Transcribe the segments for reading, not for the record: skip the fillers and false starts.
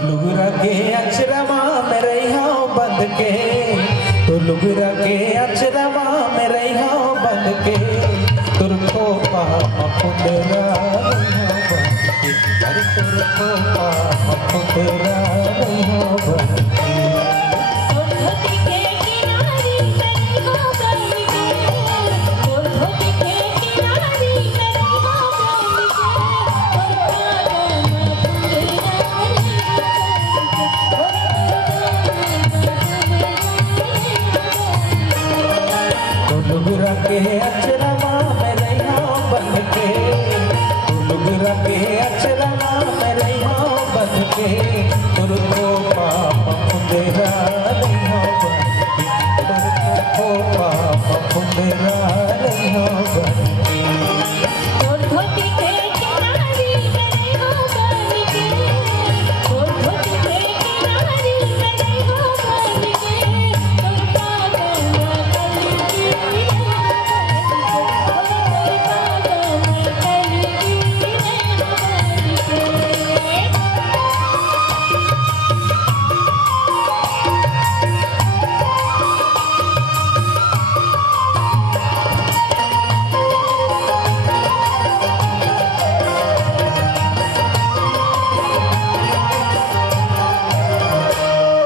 लुगरा के अचरमा में रहिया बंद के, तो लुगरा के अचरमा में रहिया बंद के, तुरको मुंदरा बंद के, अरे तुरको मुंदरा बंद के। लुगरा के अचरमा में रहिया बंद के, लुगरा के अचरमा में रहिया बंद के, तुरको मुंदरा रहिया बंद के, तुरको मुंदरा रहिया बंद के।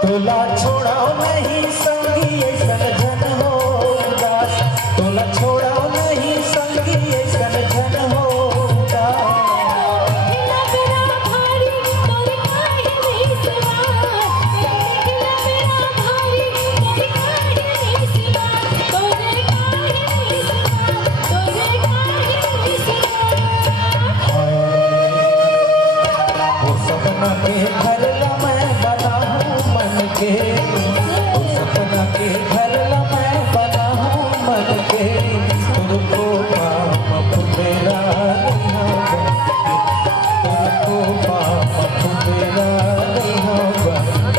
तोला छोड़ाओ नहीं संगी ऐसन जन हो दास, तोला छोड़ाओ नहीं संगी ऐसन जन हो सपना के भरला मैं बना हूँ मन के, सपना के भरला मैं बना हूँ मन के, तुरको मुंदरा रहिया बंद के, तुरको मुंदरा रहिया बंद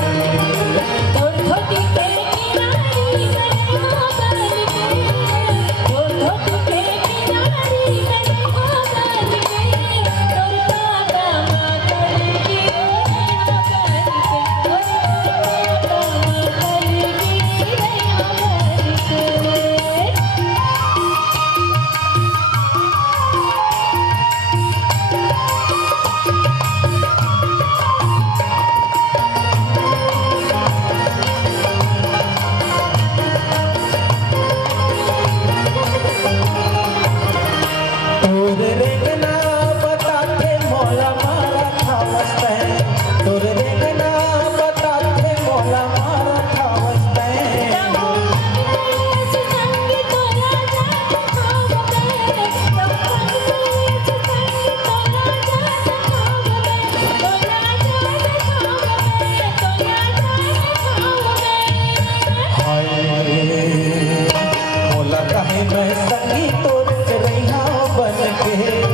मैं संगी तोर रहिया बन के।